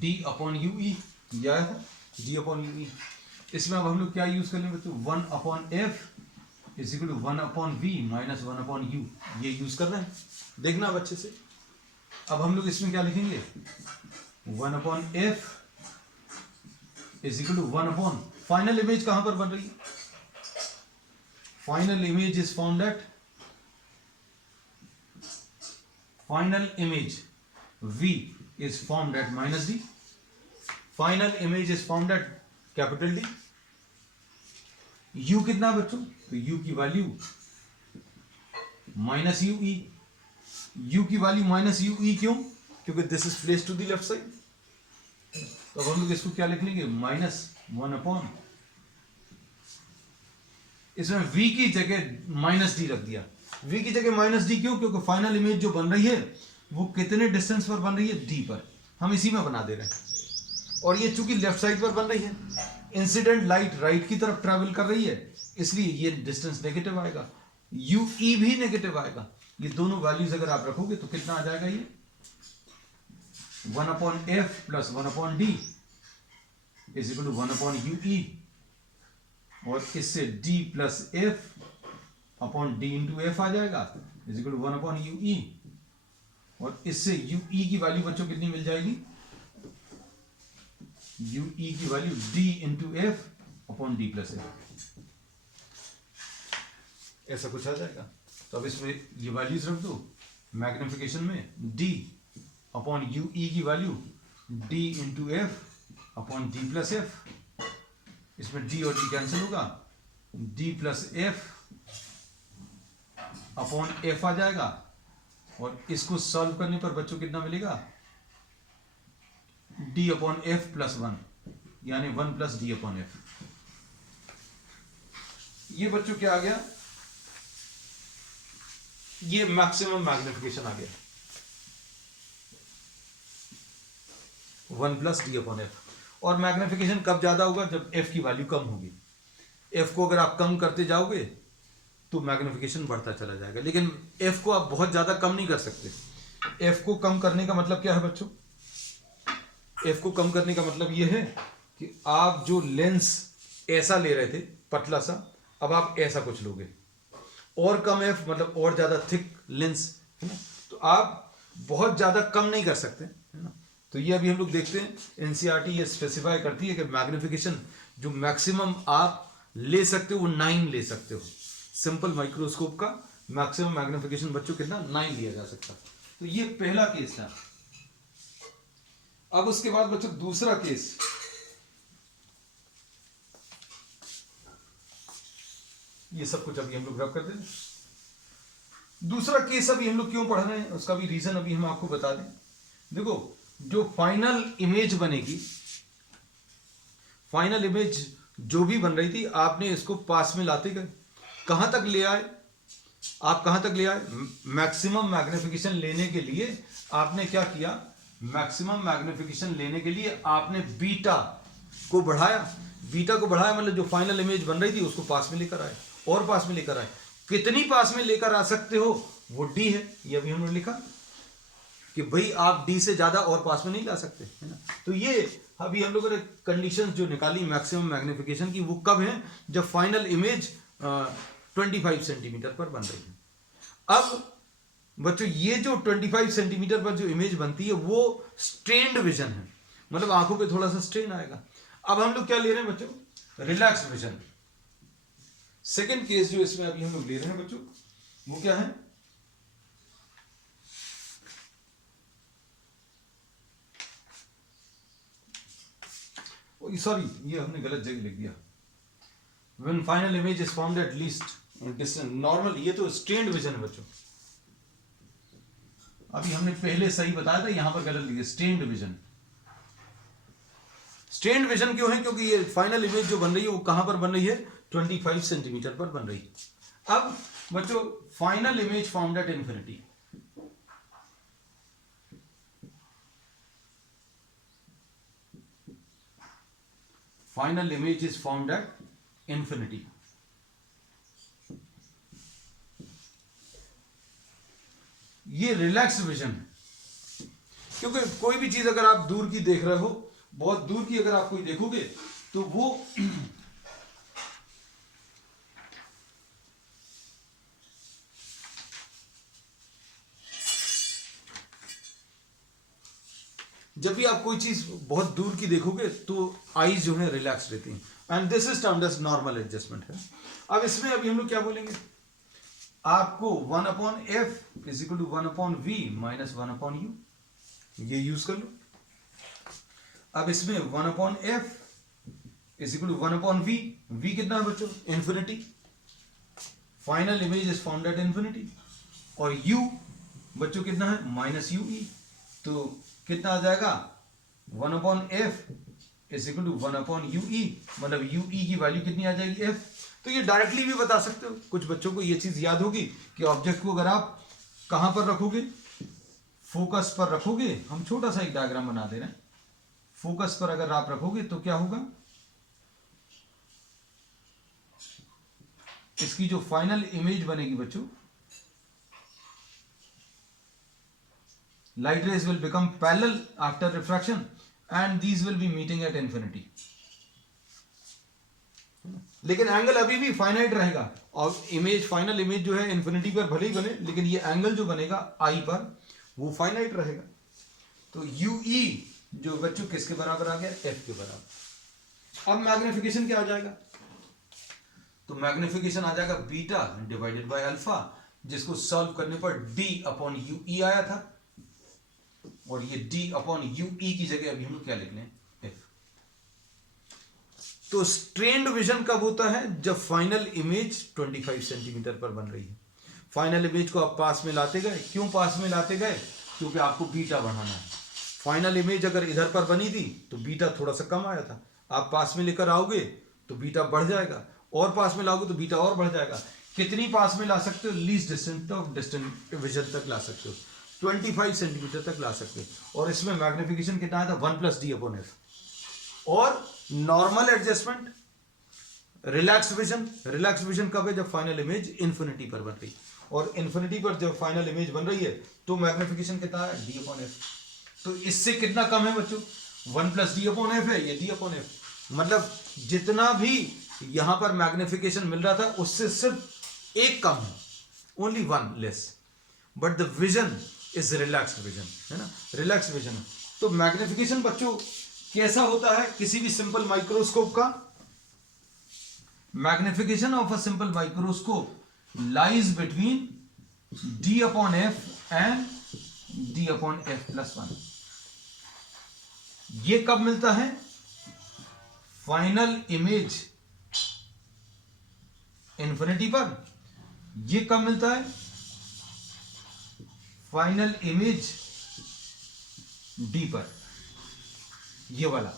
D upon you E, या डी अपॉन यू ई। इसमें अब हम लोग क्या यूज कर लेंगे बच्चों, 1 upon F is equal to 1 upon V minus 1 upon U, ये यूज कर रहे हैं, देखना अब अच्छे से। अब हम लोग इसमें क्या लिखेंगे, 1 upon F is equal to 1 upon, final image कहां पर बन रही है, final image is formed at, final image V is formed at minus D, final image is formed at capital D। U कितना बच्चों, तो U की value minus U E, U की वैल्यू माइनस यू ई, क्यों, क्योंकि this is place to the left side. तो अब हम लोग इसको क्या लिख लेंगे, माइनस 1 अपॉन, इसमें v की जगह माइनस डी रख दिया। v की जगह माइनस डी क्यों, क्योंकि फाइनल इमेज जो बन रही है वो कितने डिस्टेंस पर बन रही है, d पर, हम इसी में बना दे रहे हैं। और ये चूंकि लेफ्ट साइड पर बन रही है, इंसिडेंट लाइट राइट की तरफ ट्रैवल कर रही है, इसलिए ये डिस्टेंस नेगेटिव आएगा, यू ई भी नेगेटिव आएगा। ये दोनों वैल्यूज अगर आप रखोगे तो कितना आ जाएगा, ये 1 upon f plus 1 upon d is equal to 1 upon you e, और इससे d plus f upon d into f आ जाएगा is equal to 1 upon you e, और इससे यू ई की वैल्यू बच्चों कितनी मिल जाएगी, यू ई की value d into f upon d plus F, ऐसा कुछ आ जाएगा। तो अब इसमें ये वैल्यूज रख दो, मैग्निफिकेशन में d अपॉन यू ई की value d into f upon d plus f, इसमें d और d कैंसिल होगा, d plus f upon f आ जाएगा, और इसको सॉल्व करने पर बच्चों कितना मिलेगा, d अपॉन एफ प्लस 1, यानी 1 प्लस डी अपॉन एफ। ये बच्चों क्या आ गया, ये मैक्सिमम मैग्निफिकेशन आ गया, 1 प्लस डी अपॉन एफ। और मैग्निफिकेशन कब ज्यादा होगा, जब f की वैल्यू कम होगी। f को अगर आप कम करते जाओगे तो मैग्निफिकेशन बढ़ता चला जाएगा, लेकिन f को आप बहुत ज्यादा कम नहीं कर सकते। f को कम करने का मतलब क्या है बच्चों, f को कम करने का मतलब यह है कि आप जो लेंस ऐसा ले रहे थे पतला सा, अब आप ऐसा कुछ लोगे, और कम f मतलब और ज्यादा थिक लेंस है ना, तो आप बहुत ज्यादा कम नहीं कर सकते है ना। तो ये अभी हम लोग देखते हैं, एनसीईआरटी ये स्पेसिफाई करती है कि मैग्निफिकेशन जो मैक्सिमम आप ले सकते हो वो 9 ले सकते हो। सिंपल माइक्रोस्कोप का मैक्सिमम मैग्निफिकेशन बच्चों कितना, 9 लिया जा सकता। तो ये पहला केस था। अब उसके बाद बच्चों दूसरा केस, ये सब कुछ अभी हम लोग रब कर दें। दूसरा केस अभी हम लोग क्यों पढ़ रहे हैं उसका भी रीजन अभी हम आपको बता दें। देखो जो फाइनल इमेज बनेगी, फाइनल इमेज जो भी बन रही थी, आपने इसको पास में लाते गए, कहां तक ले आए, आप कहां तक ले आए, मैक्सिमम मैग्निफिकेशन लेने के लिए आपने क्या किया, मैक्सिमम मैग्निफिकेशन लेने के लिए आपने बीटा को बढ़ाया, बीटा को बढ़ाया मतलब जो फाइनल इमेज बन रही थी उसको पास में लेकर आए, और पास में लेकर आए। कितनी पास में लेकर आ सकते हो वो डी है, ये अभी हमने लिखा कि भाई आप डी से ज्यादा और पास में नहीं ला सकते, है ना। तो ये अभी हम लोगों ने कंडीशंस जो निकाली मैक्सिमम मैग्निफिकेशन की, वो कब है, जब फाइनल इमेज 25 सेंटीमीटर पर बन रही है। अब बच्चों ये जो 25 सेंटीमीटर पर जो इमेज बनती है वो स्ट्रेन्ड विजन है, मतलब आंखों पे थोड़ा सा स्ट्रेन आएगा। अब हम लोग क्या ले रहे हैं बच्चों, रिलैक्स विजन। सेकेंड केस जो इसमें अभी हम लोग ले रहे हैं बच्चों वो क्या है, सॉरी ये हमने गलत जगह लिख दिया। When final image is formed at least distance, normal, ये तो स्ट्रेन्ड विजन है बच्चों, अभी हमने पहले सही बताया था, यहां पर गलत लिखा स्ट्रेन्ड विजन। स्ट्रेन्ड विजन क्यों है, क्योंकि ये फाइनल इमेज जो बन रही है वो कहां पर बन रही है, 25 सेंटीमीटर पर बन रही है। अब बच्चों final image formed at infinity, final image is formed at infinity. ये रिलैक्स विजन है, क्योंकि कोई भी चीज अगर आप दूर की देख रहे हो, बहुत दूर की अगर आप कोई देखोगे तो वो जब भी आप कोई चीज बहुत दूर की देखोगे तो आईज जो है रिलैक्स रहती हैं, and this is termed as normal adjustment है। अब इसमें अभी हम लोग क्या बोलेंगे, आपको 1/f is equal to 1/v minus 1/u, ये यूज कर लो। अब इसमें 1/f is equal to 1/v, v कितना है बच्चों, infinity, final image is formed at infinity, और u बच्चों कितना है, माइनस ue, तो कितना आ जाएगा 1/f is equal to 1/ue, मतलब ue की वैल्यू कितनी आ जाएगी, f। तो ये डायरेक्टली भी बता सकते हो, कुछ बच्चों को ये चीज याद होगी कि ऑब्जेक्ट को अगर आप कहां पर रखोगे, फोकस पर रखोगे, हम छोटा सा एक डायग्राम बना दे रहे हैं, फोकस पर अगर आप रखोगे तो क्या होगा, इसकी जो फाइनल इमेज बनेगी बच्चों, light rays will become parallel after refraction and these will be meeting at infinity। लेकिन एंगल अभी भी फाइनाइट रहेगा, और इमेज, फाइनल इमेज जो है इंफिनिटी पर भले ही बने, लेकिन ये एंगल जो बनेगा आई पर वो फाइनाइट रहेगा। तो ue जो बच्चों किसके बराबर आ गया, f के बराबर। अब मैग्निफिकेशन क्या आ जाएगा, तो मैग्निफिकेशन आ जाएगा बीटा डिवाइडेड बाय अल्फा, जिसको सॉल्व करने पर d/ue आया था, और ये d/ue की जगह अभी हम लोग क्या लिख लें, f। तो स्ट्रेन्ड विजन कब होता है, जब फाइनल इमेज 25 सेंटीमीटर पर बन रही है। फाइनल इमेज को आप पास में लाते गए, क्यों पास में लाते गए, क्योंकि आपको बीटा बढ़ाना है। फाइनल इमेज अगर इधर पर बनी थी तो बीटा थोड़ा सा कम आया था, आप पास में लेकर आओगे तो बीटा बढ़ जाएगा, और पास में लाओगे तो बीटा और बढ़ जाएगा। कितनी पास में ला सकते हो, least distance of distant vision तक ला सकते हो, 25 सेंटीमीटर तक ला सकते हो। और इसमें मैग्निफिकेशन कितना आया था, 1 + d/f। और normal adjustment, relax vision, relax vision कब है, जब फाइनल इमेज इंफिनिटी पर बन रही, और इंफिनिटी पर जब फाइनल इमेज बन रही है तो मैग्निफिकेशन कितना है, d/f। तो इससे कितना कम है बच्चों, 1 + d/f है, ये d/f, मतलब जितना भी यहां पर मैग्निफिकेशन मिल रहा था उससे सिर्फ एक कम है, only 1 less, but the vision is relaxed vision, है ना, रिलैक्स विजन है। तो मैग्निफिकेशन बच्चों कैसा होता है किसी भी सिंपल माइक्रोस्कोप का, magnification of a simple microscope lies between d/f and d/f+1। ये कब मिलता है, फाइनल इमेज इन्फिनिटी पर। ये कब मिलता है? फाइनल इमेज डी पर, ये वाला।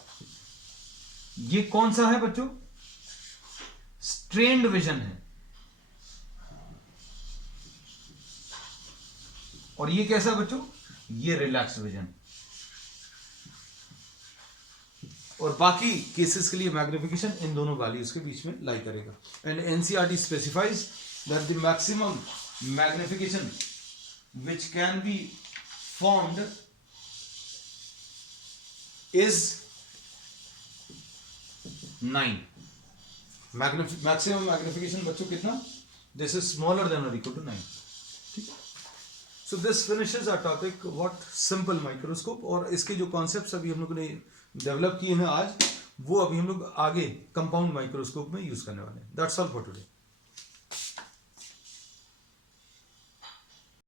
ये कौन सा है बच्चों? स्ट्रेन्ड विजन है। और ये कैसा बच्चों? ये रिलैक्स विजन। और बाकी केसेस के लिए मैग्निफिकेशन इन दोनों वैल्यूज के बीच में लाई करेगा। And NCERT specifies that the maximum magnification which can be formed is 9. Maximum magnification बच्चों कितना? This is smaller than or equal to 9. ठीक है? So this finishes our topic what simple microscope। और इसके जो कॉन्सेप्ट्स अभी हम लोगों ने डेवलप किए हैं आज, वो अभी हम लोग आगे कंपाउंड माइक्रोस्कोप में यूज करने वाले हैं। That's all for today.